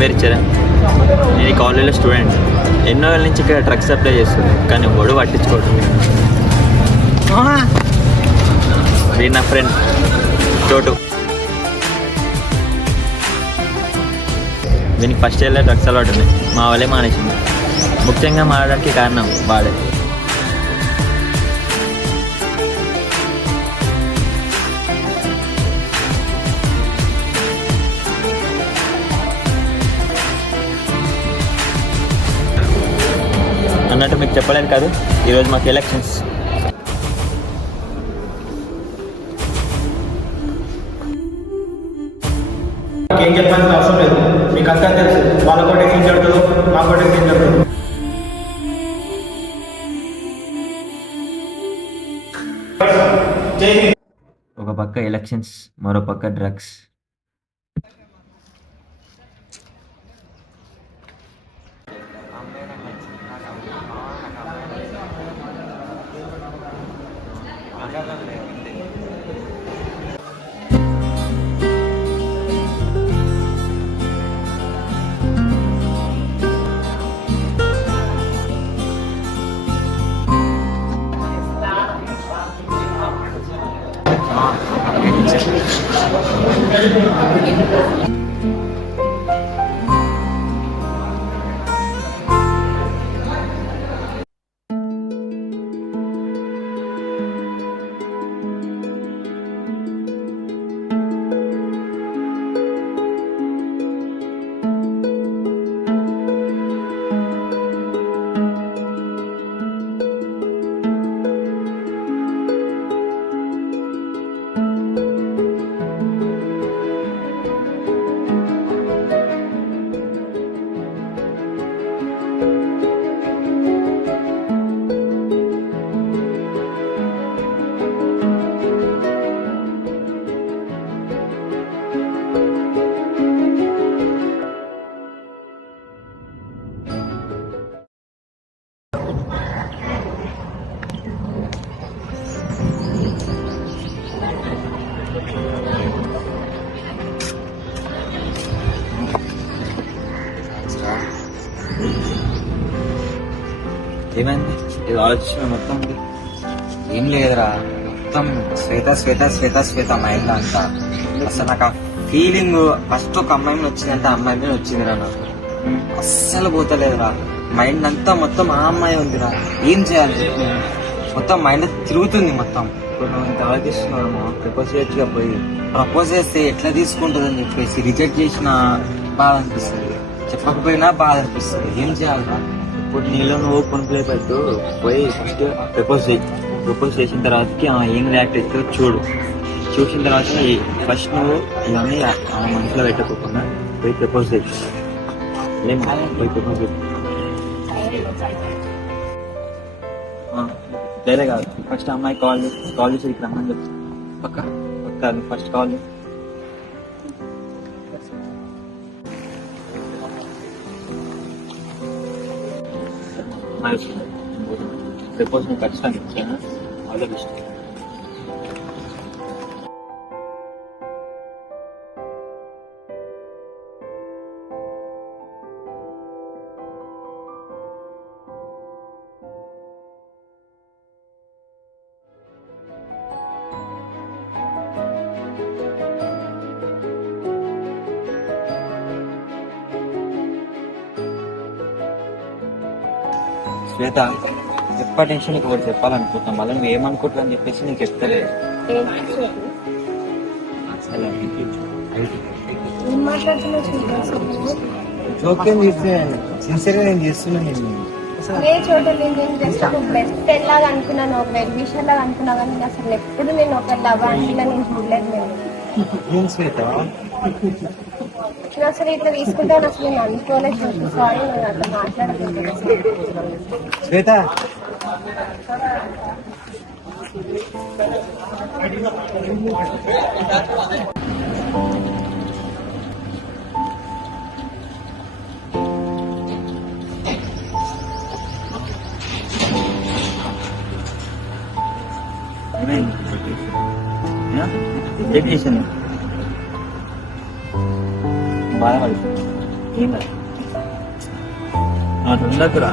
పేరు చరణ్. నేను ఈ కాలేజీలో స్టూడెంట్. ఎన్నో ఏళ్ళ నుంచి ఇక్కడ డ్రగ్స్ సప్లై చేస్తుంది, కానీ ఒడు పట్టించుకోవడం. వీడు నా ఫ్రెండ్ చోటు. దీనికి ఫస్ట్ ఇయర్లో డ్రగ్స్ అలవాటు ఉంది. మా వాళ్ళే మానేసింది. ముఖ్యంగా మారడానికి కారణం వాడే. అన్నట్టు మీకు చెప్పలేదు కాదు, ఈరోజు మాకు ఎలక్షన్స్. ఏం చెప్పాల్సిన అవసరం లేదు, మీకు అంతా తెలుసు. వాళ్ళ కూడా ఏం జరుగుతుందో మా కూడా ఏం జరుగుతుందో. ఒక పక్క ఎలక్షన్స్, మరో పక్క డ్రగ్స్. ఏమైంది? ఇది ఆలోచించిన మొత్తం ఏం లేదురా, మొత్తం శ్వేత శ్వేత శ్వేత శ్వేత మైండ్ అంతా. అసలు నాకు ఆ ఫీలింగ్ ఫస్ట్ ఒక అమ్మాయి మీద వచ్చిందంటే ఆ అమ్మాయి మీద వచ్చిందిరా. నాకు అస్సలు పోతలేదురా, మైండ్ అంతా మొత్తం ఆ అమ్మాయి ఉందిరా. ఏం చేయాలి? మొత్తం మైండ్ తిరుగుతుంది మొత్తం. ఇప్పుడు నువ్వు ఇంత ఆలోచిస్తున్నావు, ప్రపోజ్ చేయొచ్చుగా పోయి. ప్రపోజ్ చేస్తే ఎట్లా తీసుకుంటుందని చెప్పేసి రిజెక్ట్ చేసిన బాధ అనిపిస్తుంది, చెప్పకపోయినా బాధ అనిపిస్తుంది. ఏం చేయాలిరా? ఇప్పుడు నీలో నువ్వు కొనుక్కులే పెట్టు, పోయి ఫస్ట్ ప్రపోజ్ చేయి. ప్రపోజ్ చేసిన తర్వాతకి ఏం రియాక్ట్ అవుతుందో చూడు. చూసిన తర్వాత ఫస్ట్ నువ్వు ఇవన్నీ మనసులో పెట్టకోకుండా పోయి ప్రపోజ్ చేయి. ఏం పోయి ప్రపోజ్ చేయి. వేరే కాదు, ఫస్ట్ అమ్మాయి కాల్ చేసి ఇక్కడ రమ్మని చెప్పు. పక్క పక్క ఫస్ట్ కాల్ చేసి ప్రపోజ్ నేను ఖచ్చితంగా ఇచ్చాను. All the best. శ్వేత, ఎప్పటి నుంచి నీకు ఒకటి చెప్పాలనుకుంటున్నాం, మళ్ళీ నువ్వు ఏమనుకుంటున్నా అని చెప్పేసి నీకు చెప్తలేదు. జోక్యం చేస్తే సిన్సియర్గా నేను చేస్తున్నా. బెస్ట్ ఫ్రెండ్ లాగా అనుకున్నాను, ఒక వెల్ విషయం లాగా అనుకున్నా, కానీ అసలు ఎప్పుడు నేను ఒక లవ్ అంటే నేను చూడలేదు. నేను శ్వేత అసలు ఇట్లా తీసుకుంటాను అసలు నేను అనుకోలేదు. సారీ, నేను అట్లా మాట్లాడలేదు. శ్వేత, ఏం చేశాను? బాధపడి అది ఉండకురా.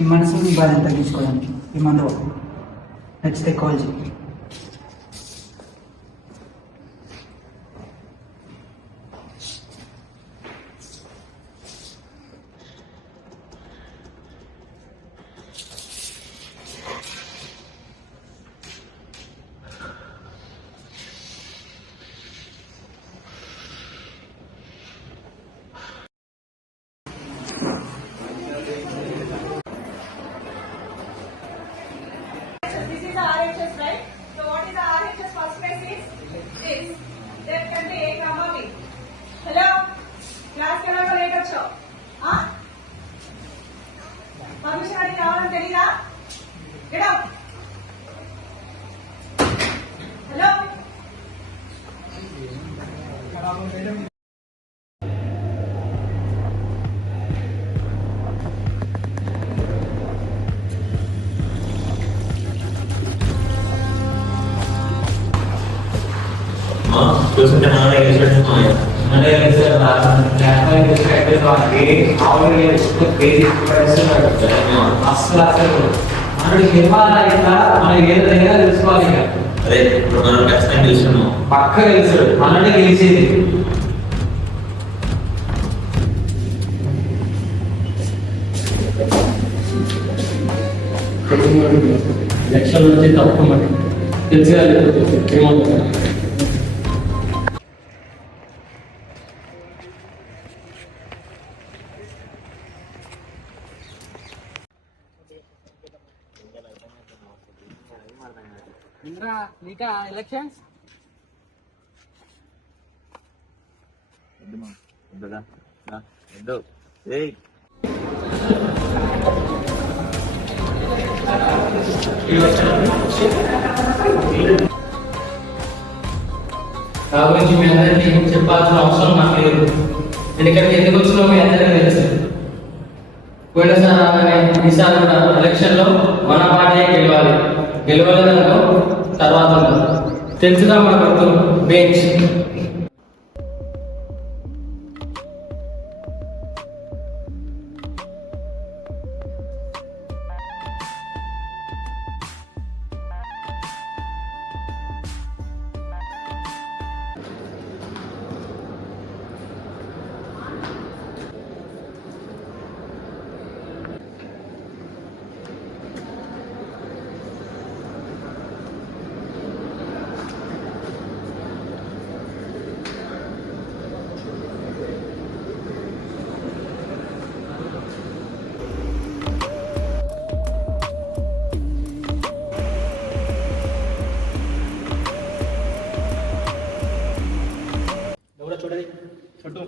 ఈ మనసుని బాధను తగ్గించుకోవడానికి ఈ మనలో నచ్చితే కాల్ చేయి. This is the RHS, right? So what is the RHS first place is? This. That can be A comma B. Hello? Class के अलावा लेट अच्छो. हाँ? Permission अड़ी रावण तेरी ना? Get out. Hello? చూస్తుంటే నాన్న తెలుసుకోవాలి అదే ఇప్పుడు మనం ఖచ్చితంగా తెలుస్తున్నాం. పక్క తెలుసు మనల్ని గెలిచేది లక్షల నుంచి తప్పమండి తెలిసిగా ఏమవుతుంది. నీకా ఎలక్షన్స్ నా గురించి మీ అందరికీ చెప్పాల్సిన అవసరం నాకు లేదు. నేను ఇక్కడికి ఎందుకు వచ్చినా మీ అందరికీ తెలుసు. పోయినసారి రాగానే ఈసారి కూడా ఎలక్షన్లో మన పార్టీ గెలవాలి. గెలవలేదనుకో తర్వాత తెలుసుగా మన గుర్తు బెంచ్. ఎవరో చూడండి చుట్టూ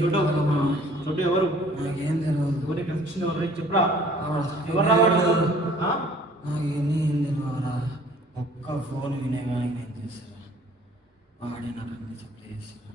చూడు చుట్టూ ఎవరు నాకేం తెలియదు. ఎవరి కన్ఫ్యూషన్ ఎవరు చెప్పురా ఎవరు నాకేమీ ఏం తెలియదురా. ఒక్క ఫోన్ వినే కానీ నేను చేస్తారా వాడే నాకు అన్ని సప్లై చేస్తారా.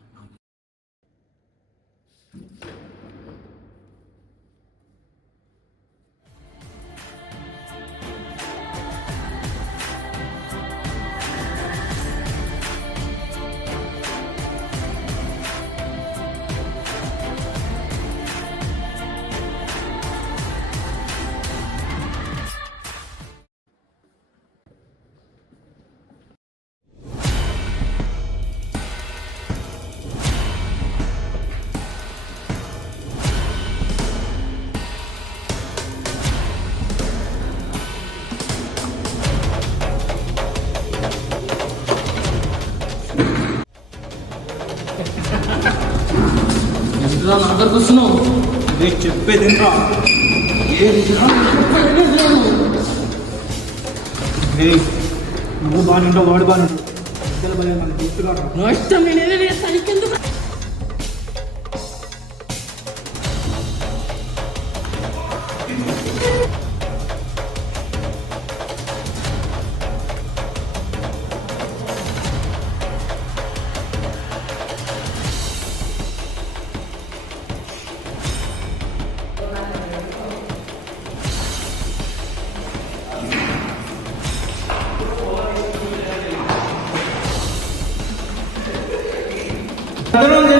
చెప్పేది ఏంట్రా? ఏయ్, నువ్వు బాగానే ఉంటావు, వాడు బాగానే ఉంటావు. ఇద్దరు భలే మనకి గుర్తుగా రా.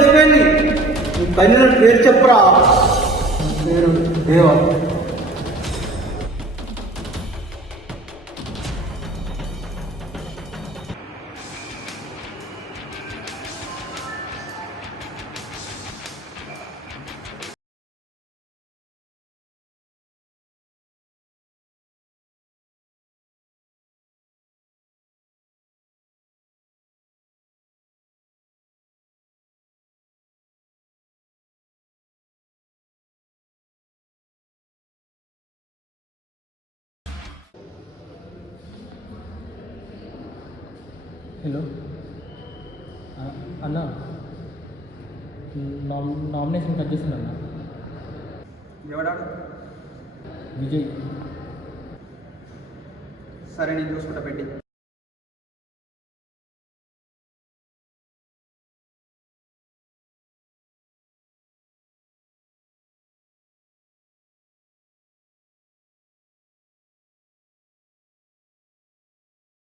చెప్పండి, పైన పేరు చెప్పరా? పేరు దేవా. హలో అన్న, నామినేషన్ కట్ చేసింది అన్న. ఎవడాడు? విజయ్. సరే, నేను చూసుకుంటా పెట్టి.